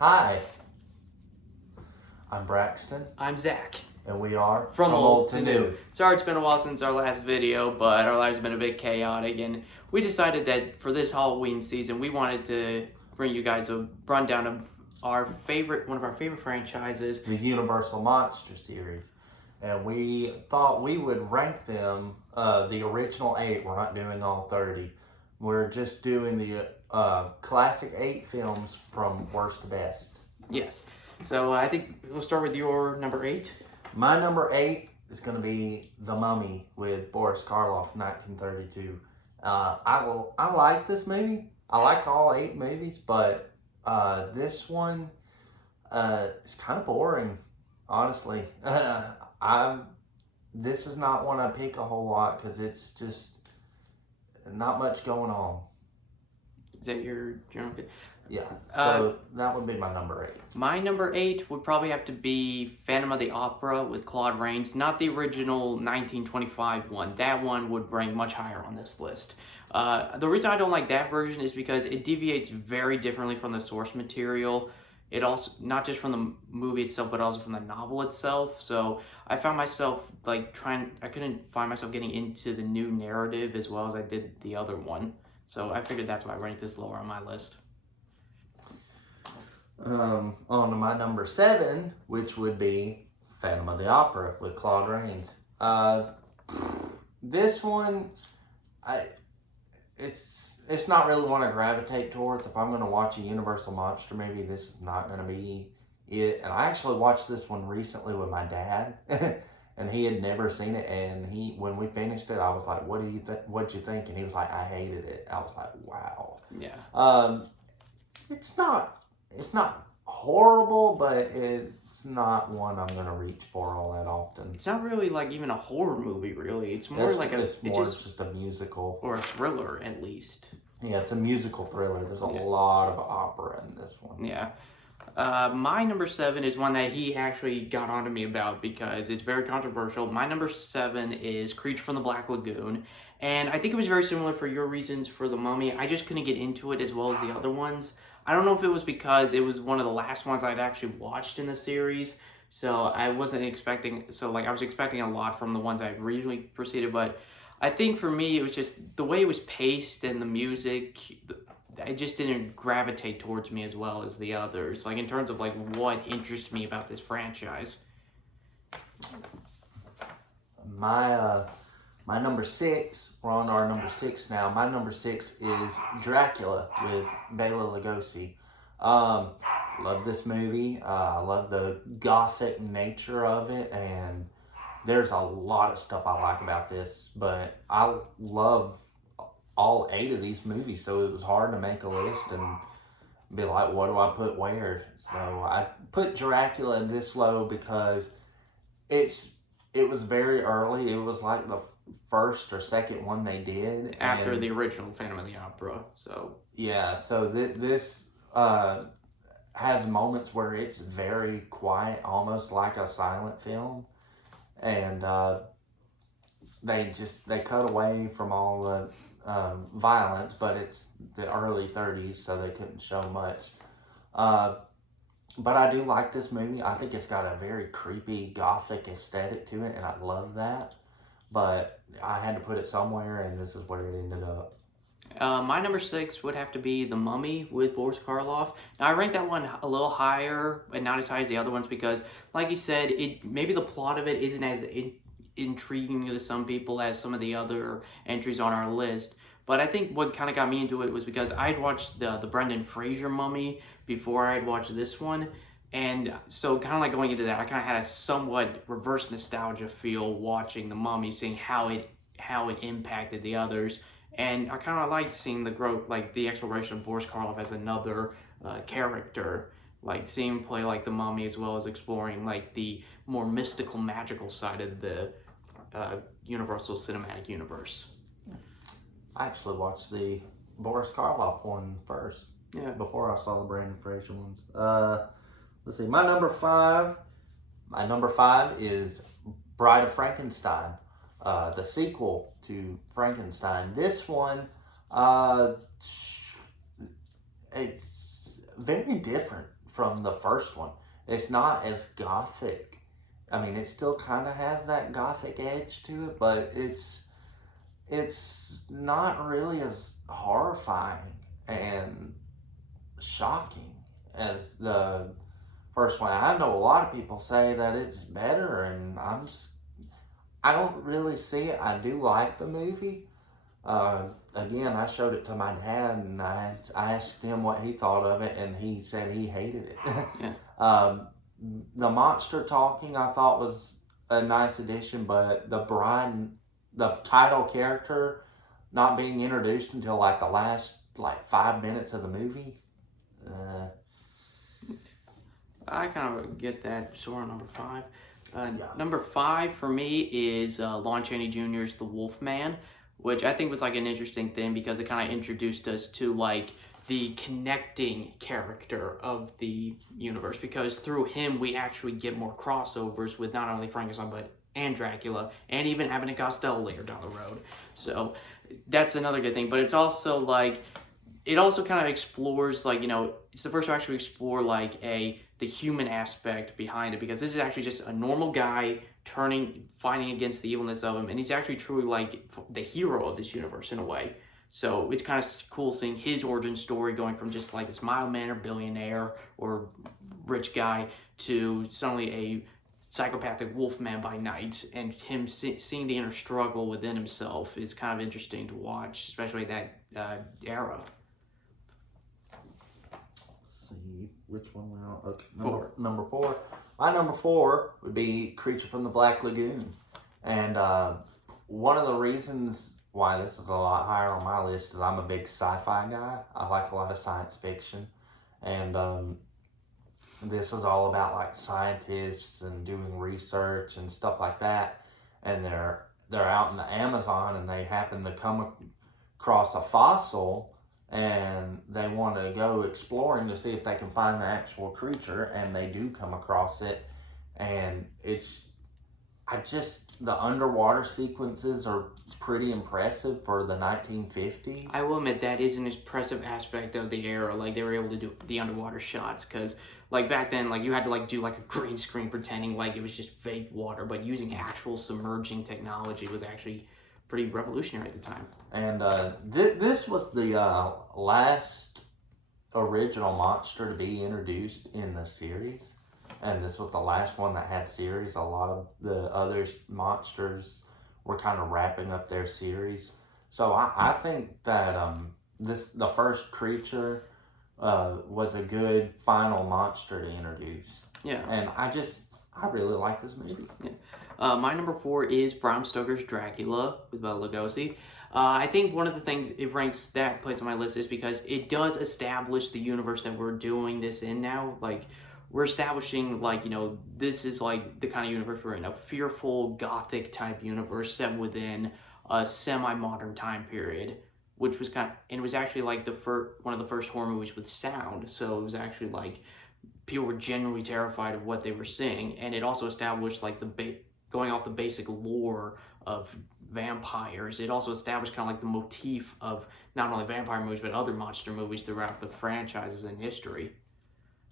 Hi, I'm Braxton, I'm Zach. and we are From Old to New. Sorry it's been a while since our last video, but our lives have been a bit chaotic, and we decided that for this Halloween season, we wanted to bring you guys a rundown of one of our favorite franchises. The Universal Monster series. And we thought we would rank them, the original 8. We're not doing all 30. We're just doing the classic 8 films from worst to best. Yes. So I think we'll start with your number 8. My number 8 is going to be The Mummy with Boris Karloff, 1932. I like this movie. I like all 8 movies, but this one is kind of boring, honestly. This is not one I pick a whole lot because it's just not much going on. Is that your number? Yeah, so that would be my number 8. My number 8 would probably have to be Phantom of the Opera with Claude Rains, not the original 1925 one. That one would rank much higher on this list. The reason I don't like that version is because it deviates very differently from the source material. It also, not just from the movie itself, but also from the novel itself. So I found myself I couldn't find myself getting into the new narrative as well as I did the other one. So I figured that's why I ranked this lower on my list. On to my number 7, which would be Phantom of the Opera with Claude Rains. This one, it's not really one I gravitate towards. If I'm going to watch a Universal Monster movie, this is not going to be it. And I actually watched this one recently with my dad, and he had never seen it. And when we finished it, I was like, "What do you think? What'd you think?" And he was like, "I hated it." I was like, "Wow." Yeah. It's not horrible, but it's not one I'm gonna reach for all that often. It's not really like even a horror movie, really. It's more just a musical or a thriller, at least. Yeah, it's a musical thriller. There's a lot of opera in this one. Yeah. My number 7 is one that he actually got onto me about because it's very controversial. My number 7 is Creature from the Black Lagoon, and I think it was very similar for your reasons for The Mummy. I just couldn't get into it as well as the other ones. I don't know if it was because it was one of the last ones I'd actually watched in the series, so I wasn't expecting, I was expecting a lot from the ones I originally preceded, but I think for me, it was just the way it was paced and the music, it just didn't gravitate towards me as well as the others, like in terms of like what interests me about this franchise. My number 6, we're on to our number 6 now. My number 6 is Dracula with Bela Lugosi. Love this movie. I love the gothic nature of it, and there's a lot of stuff I like about this, but I love all 8 of these movies, so it was hard to make a list and be like, what do I put where? So I put Dracula this low because it was very early. It was like the first or second one they did after the original Phantom of the Opera. So yeah, so this has moments where it's very quiet, almost like a silent film, and they cut away from all the violence, but it's the early 30s, so they couldn't show much. But I do like this movie. I think it's got a very creepy gothic aesthetic to it, and I love that. But I had to put it somewhere, and this is where it ended up. My number 6 would have to be The Mummy with Boris Karloff. Now, I rank that one a little higher, but not as high as the other ones because, like you said, maybe the plot of it isn't as intriguing to some people as some of the other entries on our list. But I think what kind of got me into it was because I'd watched the Brendan Fraser Mummy before I'd watched this one. And so kind of like going into that, I kind of had a somewhat reverse nostalgia feel watching The Mummy, seeing how it impacted the others. And I kind of liked seeing the growth, like the exploration of Boris Karloff as another character, like seeing him play like the Mummy as well as exploring like the more mystical, magical side of the Universal Cinematic Universe. I actually watched the Boris Karloff one first, before I saw the Brendan Fraser ones. Let's see, my number 5 is Bride of Frankenstein, the sequel to Frankenstein. This one, it's very different from the first one. It's not as gothic. I mean, it still kind of has that gothic edge to it, but it's not really as horrifying and shocking as the first one. I know a lot of people say that it's better, and I don't really see it. I do like the movie. Again, I showed it to my dad, and I asked him what he thought of it, and he said he hated it. Yeah. The monster talking I thought was a nice addition, but the title character not being introduced until like the last 5 minutes of the movie. I kind of get that. Sora number 5. Yeah. Number 5 for me is Lon Chaney Jr.'s The Wolfman, which I think was like an interesting thing because it kind of introduced us to like the connecting character of the universe, because through him we actually get more crossovers with not only Frankenstein and Dracula, and even Abbott and Costello later down the road. So that's another good thing. But it's also like, it also kind of explores, like, you know, it's the first to actually explore like the human aspect behind it, because this is actually just a normal guy fighting against the evilness of him, and he's actually truly like the hero of this universe in a way. So it's kind of cool seeing his origin story, going from just like this mild-mannered billionaire or rich guy to suddenly a psychopathic wolfman by night, and him seeing the inner struggle within himself is kind of interesting to watch, especially that era. Let's see which one went out. Okay, 4. Number 4. My number 4 would be Creature from the Black Lagoon, and one of the reasons why this is a lot higher on my list is I'm a big sci-fi guy. I like a lot of science fiction, and this is all about like scientists and doing research and stuff like that, and they're out in the Amazon, and they happen to come across a fossil, and they want to go exploring to see if they can find the actual creature, and they do come across it, and the underwater sequences are pretty impressive for the 1950s. I will admit that is an impressive aspect of the era. Like, they were able to do the underwater shots, because like back then, like, you had to like do like a green screen pretending like it was just fake water, but using actual submerging technology was actually pretty revolutionary at the time. And this was the last original monster to be introduced in the series. And this was the last one that had series. A lot of the other monsters were kind of wrapping up their series. So I think that the first creature was a good final monster to introduce. Yeah. And I really like this movie. Yeah. My number 4 is Bram Stoker's Dracula with Bela Lugosi. I think one of the things it ranks that place on my list is because it does establish the universe that we're doing this in now. Like, we're establishing, like, you know, this is like the kind of universe we're in, a fearful gothic type universe set within a semi-modern time period, which was and it was actually like one of the first horror movies with sound. So it was actually like people were genuinely terrified of what they were seeing, and it also established like going off the basic lore of vampires. It also established kind of like the motif of not only vampire movies but other monster movies throughout the franchises in history.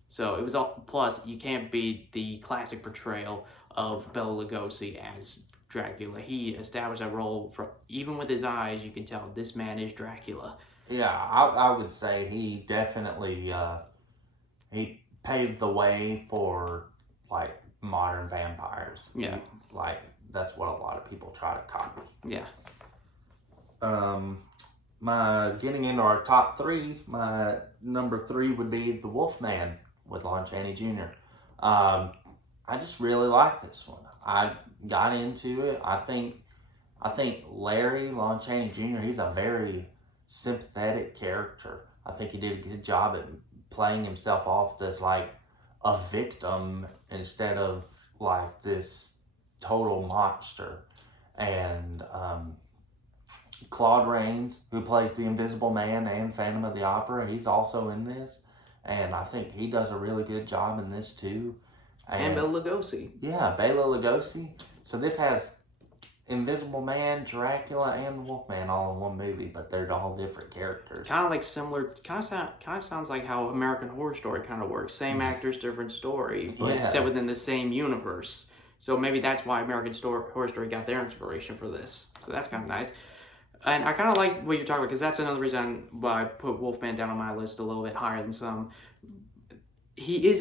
So it was all, plus you can't beat the classic portrayal of Bela Lugosi as Dracula. He established that role even with his eyes. You can tell this man is Dracula. Yeah, I would say he definitely he paved the way for like modern vampires. Yeah, like that's what a lot of people try to copy. Yeah. My getting into our top 3, my number 3 would be The Wolfman with Lon Chaney Jr. I just really like this one. I got into it. I think Larry, Lon Chaney Jr., he's a very sympathetic character. I think he did a good job at playing himself off as like a victim instead of like this total monster. And Claude Rains, who plays the Invisible Man and Phantom of the Opera, he's also in this. And I think he does a really good job in this too. And Bela Lugosi. Yeah, Bela Lugosi. So this has Invisible Man, Dracula, and the Wolfman all in one movie, but they're all different characters. Kind of like similar, kind of sounds like how American Horror Story kind of works. Same actors, different story, but set within the same universe. So maybe that's why Horror Story got their inspiration for this. So that's kind of nice. And I kind of like what you're talking about, because that's another reason why I put Wolfman down on my list a little bit higher than some. He is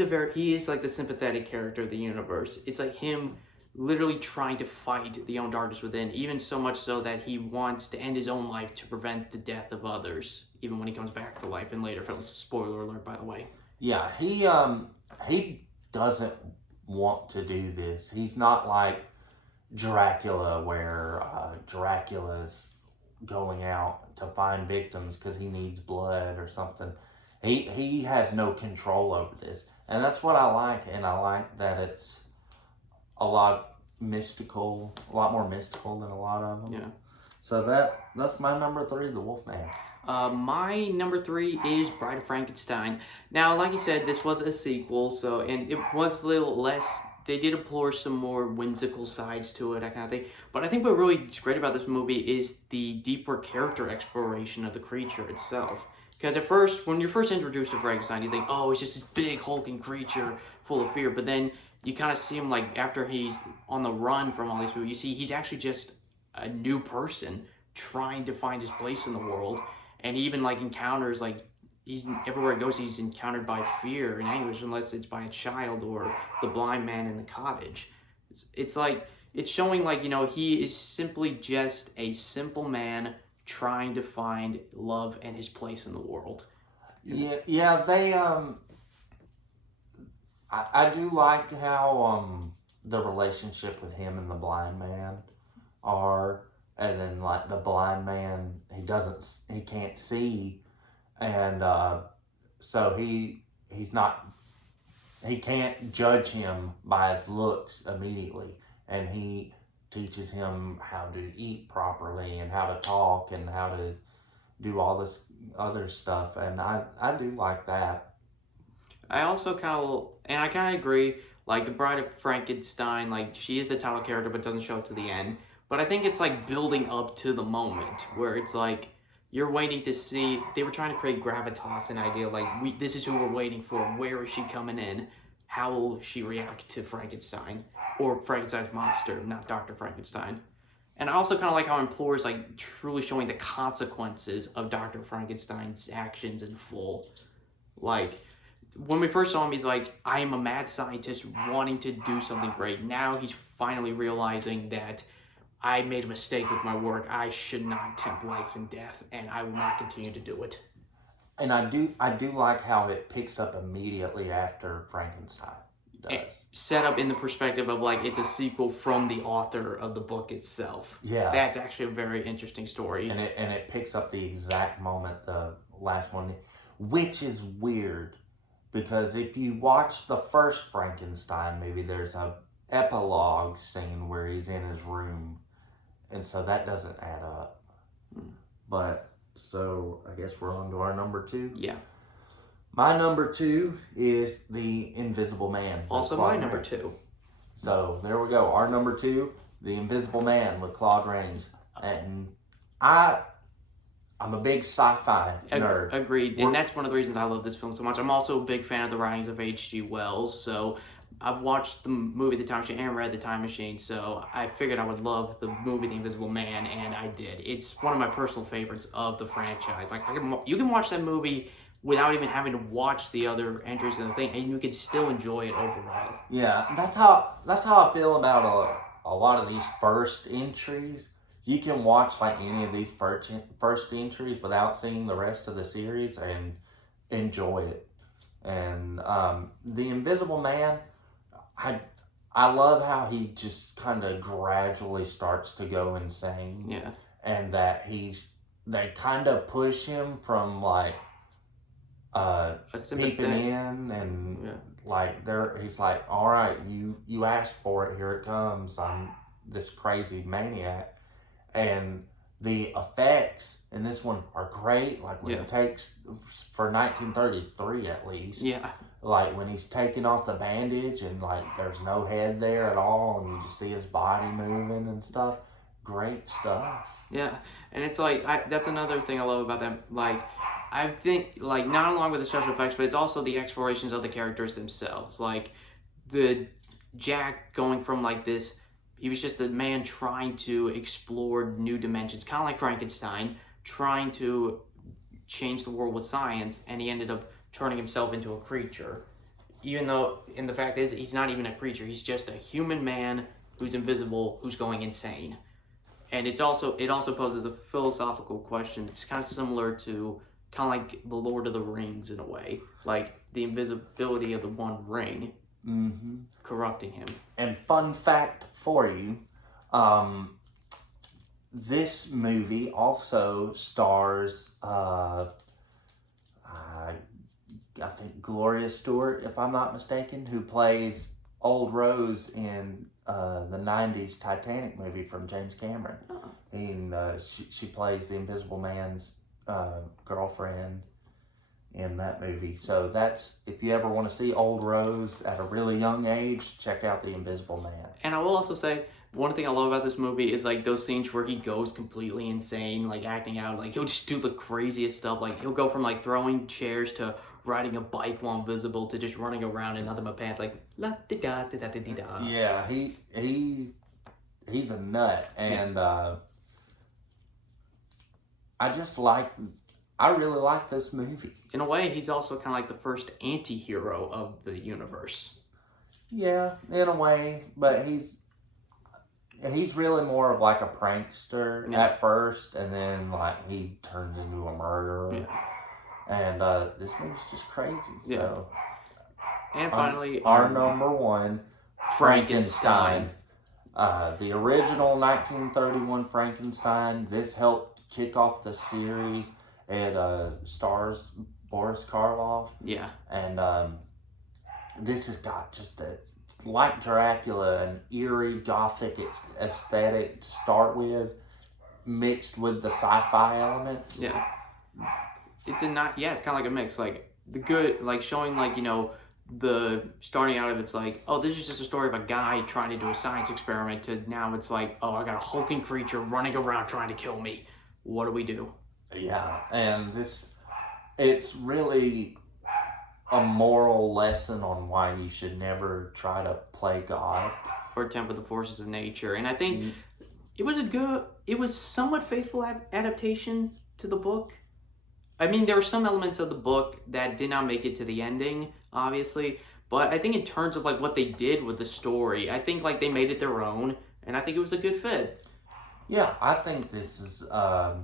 like the sympathetic character of the universe. It's like him literally trying to fight the own darkness within, even so much so that he wants to end his own life to prevent the death of others, even when he comes back to life in later films. Spoiler alert, by the way. Yeah, he doesn't want to do this. He's not like Dracula, where Dracula's going out to find victims because he needs blood or something. He has no control over this, and that's what I like. And I like that it's a lot more mystical than a lot of them. Yeah. So that's my number 3, the Wolfman. My number 3 is Bride of Frankenstein. Now, like you said, this was a sequel, and it was a little less. They did explore some more whimsical sides to it, that kind of thing. But I think what really is great about this movie is the deeper character exploration of the creature itself. Because at first, when you're first introduced to Frankenstein, you think, oh, he's just this big hulking creature full of fear. But then you kind of see him, like, after he's on the run from all these people, you see he's actually just a new person trying to find his place in the world. And he even, like, encounters, like, everywhere he goes, he's encountered by fear and anguish, unless it's by a child or the blind man in the cottage. It's like, it's showing, like, he is simply just a simple man trying to find love and his place in the world. Yeah, they, I do like how, the relationship with him and the blind man are, and then, like, the blind man, he can't see, and, so he can't judge him by his looks immediately, and he teaches him how to eat properly and how to talk and how to do all this other stuff, and I do like that. I also I kind of agree, like, the Bride of Frankenstein, like, she is the title character but doesn't show up to the end, but I think it's, like, building up to the moment where it's, like, you're waiting to see, they were trying to create gravitas, an idea, like, this is who we're waiting for, where is she coming in, how will she react to Frankenstein, or Frankenstein's monster, not Dr. Frankenstein. And I also kind of like how it implores, like, truly showing the consequences of Dr. Frankenstein's actions in full. Like, when we first saw him, he's like, I am a mad scientist wanting to do something great. Now he's finally realizing that I made a mistake with my work. I should not tempt life and death, and I will not continue to do it. And I do like how it picks up immediately after Frankenstein does. Set up in the perspective of, like, it's a sequel from the author of the book itself. Yeah. That's actually a very interesting story. And it picks up the exact moment the last one, which is weird, because if you watch the first Frankenstein movie, there's a epilogue scene where he's in his room, and so that doesn't add up. But, so, I guess we're on to our number 2. Yeah. My number 2 is The Invisible Man. Also my number 2. So, there we go. Our number 2, The Invisible Man with Claude Rains. And I'm a big sci-fi nerd. Agreed. And that's one of the reasons I love this film so much. I'm also a big fan of the writings of H.G. Wells, so I've watched the movie The Time Machine and read The Time Machine, so I figured I would love the movie The Invisible Man, and I did. It's one of my personal favorites of the franchise. Like, you can watch that movie without even having to watch the other entries in the thing, and you can still enjoy it overall. Yeah, that's how I feel about a lot of these first entries. You can watch, like, any of these first entries without seeing the rest of the series and enjoy it. And The Invisible Man, I love how he just kind of gradually starts to go insane. Yeah. And that they kind of push him from, like, peeping in, and like, he's like, all right, you asked for it, here it comes, I'm this crazy maniac. And the effects in this one are great, like when it takes, for 1933 at least, like when he's taking off the bandage and, like, there's no head there at all and you just see his body moving and stuff. great stuff. Yeah, and it's like that's another thing I love about that. Like, I think like not along with the special effects, but it's also the explorations of the characters themselves. Like the Jack going from like this, he was just a man trying to explore new dimensions, kind of like Frankenstein, trying to change the world with science, and he ended up turning himself into a creature. Even though, and the fact is, he's not even a creature. He's just a human man who's invisible, who's going insane. And it also poses a philosophical question. It's kind of similar to kind of like the Lord of the Rings in a way, like the invisibility of the One Ring corrupting him. And fun fact for you, this movie also stars, I think Gloria Stewart, if I'm not mistaken, who plays Old Rose in the 90s Titanic movie from James Cameron. Oh. And she plays the Invisible Man's girlfriend in that movie. So that's, if you ever want to see Old Rose at a really young age, check out The Invisible Man. And I will also say, one thing I love about this movie is like those scenes where he goes completely insane, like acting out, like he'll just do the craziest stuff. Like he'll go from like throwing chairs to riding a bike while invisible to just running around in nothing but pants, like la da da da da da da. Yeah, he's a nut, and I really like this movie. In a way, he's also kind of like the first anti-hero of the universe. Yeah, in a way, but he's really more of like a prankster at first, and then like he turns into a murderer. Yeah. And this movie's just crazy. So, and finally, our number one, Frankenstein. The original 1931 Frankenstein. This helped kick off the series. It stars Boris Karloff. Yeah. And this has got just like Dracula, an eerie gothic aesthetic to start with, mixed with the sci-fi elements. Yeah. It's kind of like a mix, like the good, like showing like, you know, the starting out of it's like, oh, this is just a story of a guy trying to do a science experiment, to now it's like, oh, I got a hulking creature running around trying to kill me. What do we do? Yeah, and it's really a moral lesson on why you should never try to play God or temper the forces of nature. And I think it was somewhat faithful adaptation to the book. I mean, there were some elements of the book that did not make it to the ending, obviously, but I think in terms of like what they did with the story, I think like they made it their own, and I think it was a good fit. Yeah, I think this is a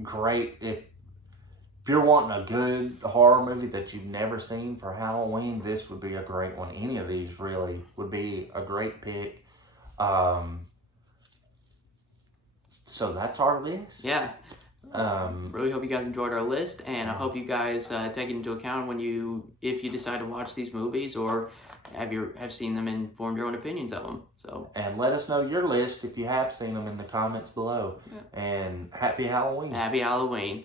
great, if you're wanting a good horror movie that you've never seen for Halloween, this would be a great one. Any of these really would be a great pick. So that's our list. Yeah. Really hope you guys enjoyed our list, and I hope you guys take it into account if you decide to watch these movies, or have seen them and formed your own opinions of them. So, and let us know your list if you have seen them in the comments below. Yeah. And happy Halloween. Happy Halloween.